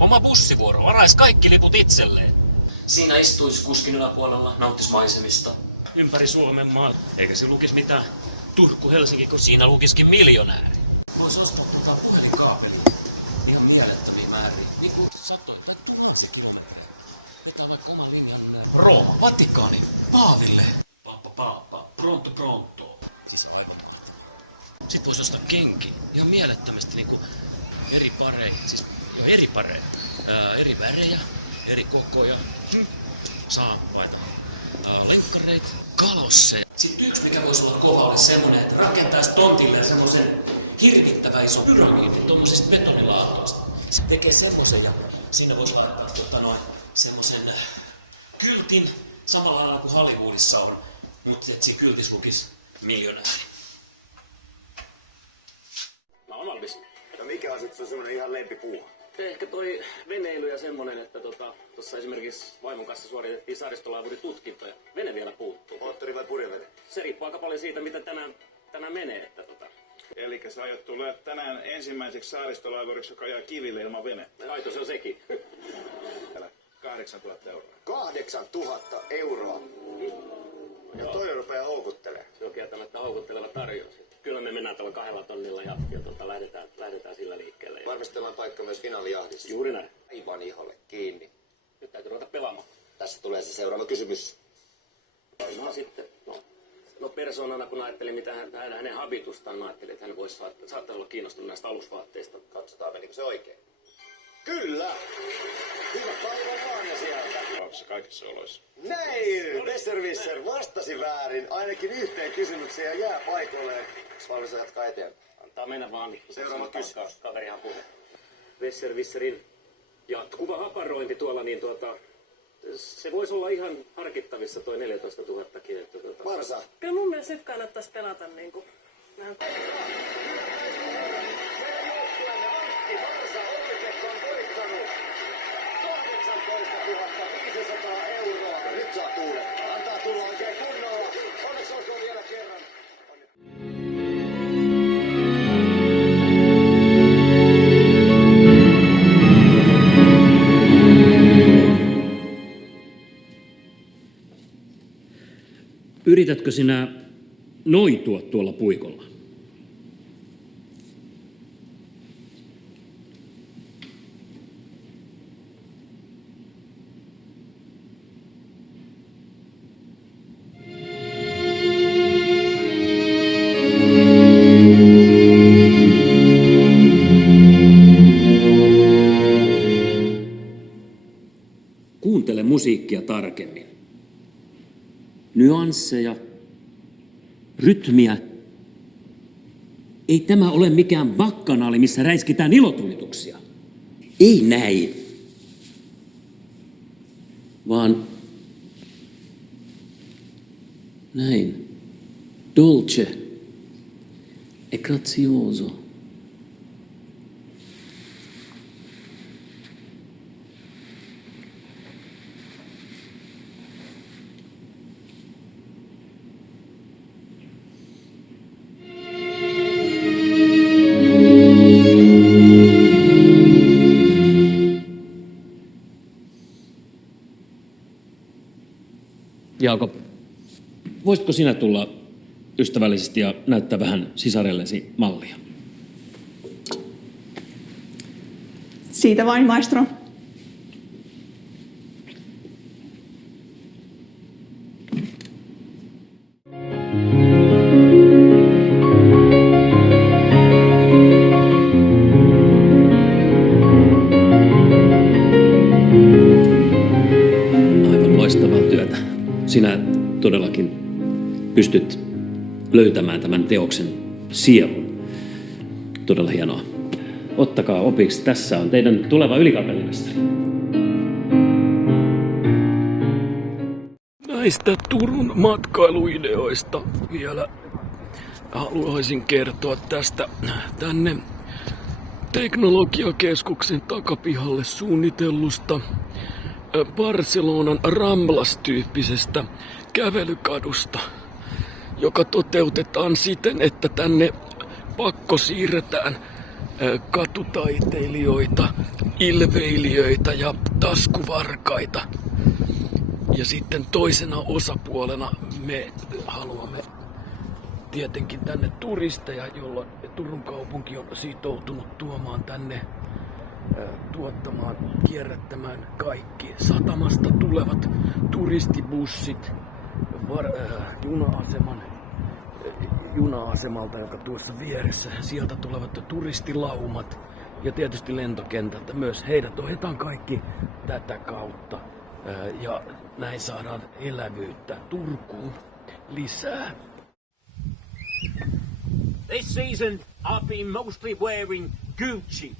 Oma bussivuoro, varais kaikki liput itselleen. Siinä istuisi kuskin yläpuolella, nauttis maisemista. Ympäri Suomen maa. Eikä se lukisi mitään Turku-Helsinki, kun siinä lukisikin miljonääri. Vois ostaa puhelinkaapeli. Ihan mielettömiä määriä. Niin kuin satoja tuhansia kilometriä. Mikä on vaikka oma linjan. Rooma, Vatikaani, Paaville. Pronto. Siis aivan. Sitten vois ostaa kenki. Ihan mielettömästi niinku eri pareja. Siis jo eri pareja. Eri värejä, eri kokoja. Saappaita. Lenkkareita, kalosseja. Sitten yksi mikä voisi olla kova olisi semmonen, että rakentaisi tontille semmosen hirvittävän iso pyramidin tommosista betonilaatoista. Se tekee semmosen ja siinä voisi laittaa semmosen kyltin samalla lailla kuin Hollywoodissa on. Mutta et siinä kyltis lukis miljonääri. Mä oon valmis. No mikä on sit sun semmonen ihan lempipuu? Ehkä toi veneily ja semmonen, että tossa esimerkiksi vaimon kanssa suoritettiin saaristolaivuritutkinto ja vene vielä puuttuu. Moottori vai purjevene? Se riippuu aika paljon siitä, mitä tänään menee, että Elikkä sä aiot tulla tänään ensimmäiseksi saaristolaivuriksi, joka ajaa kiville ilman venettä. Aito se on sekin. 8 000 euroa. 8 000 euroa? Ja toi rupeaa houkuttelemaan. Se on kieltämättä houkutteleva tarjous. Kyllä me mennään tuolla 2 tonnilla ja lähdetään sillä liikkeelle. Varmistellaan paikka myös finaalijahdissa. Juuri näin. Aivan iholle kiinni. Nyt täytyy ruveta pelaamaan. Tässä tulee se seuraava kysymys. Varmaan sitten, no persoonana kun ajattelin mitä hänen habitustaan, mä ajattelin, että hän voisi saattaa olla kiinnostunut näistä alusvaatteista. Katsotaan menikö se oikein. Kyllä! Hyvä päivä vaan ja sieltä. Kaikissa oloissa. Näin! Besserwisser vastasi väärin ainakin yhteen kysymykseen ja jää paikoilleen. Valmis jatkaa eteenpäin. Antaa mennä vaan. Seuraava kysymys. Kaverihan puhuu. Besserwisserin jatkuva haparointi tuolla, niin se voisi olla ihan harkittavissa toi 14 000kin. Marsa. Kyllä mun mielestä nyt kannattaisi pelata niinku. Marsa Ollikeikko on voittanut 18 500 euroa. Nyt saa tuulet. Antaa tulla oikein kunnolla. Onneksi olkoon vielä kerran. Yritätkö sinä noitua tuolla puikolla? Kuuntele musiikkia tarkemmin. Nyansseja, rytmiä. Ei tämä ole mikään bakkanaali, missä räiskitään ilotulituksia. Ei näin. Vaan näin. Dolce e grazioso. Jaakob, voisitko sinä tulla ystävällisesti ja näyttää vähän sisarellesi mallia? Siitä vain, maestro. Aivan loistavaa työtä. Sinä todellakin pystyt löytämään tämän teoksen sielun. Todella hienoa. Ottakaa opiksi. Tässä on teidän tuleva ylikapellimestari. Näistä Turun matkailuideoista vielä haluaisin kertoa tästä tänne Teknologiakeskuksen takapihalle suunnitellusta Barcelonan Ramblas-tyyppisestä kävelykadusta, joka toteutetaan siten, että tänne pakko siirretään katutaiteilijoita, ilveilijöitä ja taskuvarkaita. Ja sitten toisena osapuolena me haluamme tietenkin tänne turisteja, jolloin Turun kaupunki on sitoutunut tuomaan tänne tuottamaan, kierrättämään kaikki satamasta tulevat turistibussit juna-asemalta, joka tuossa vieressä. Sieltä tulevat turistilaumat ja tietysti lentokentältä myös. Heidät ohjataan kaikki tätä kautta ja näin saadaan elävyyttä Turkuun lisää. This season I've been mostly wearing Gucci.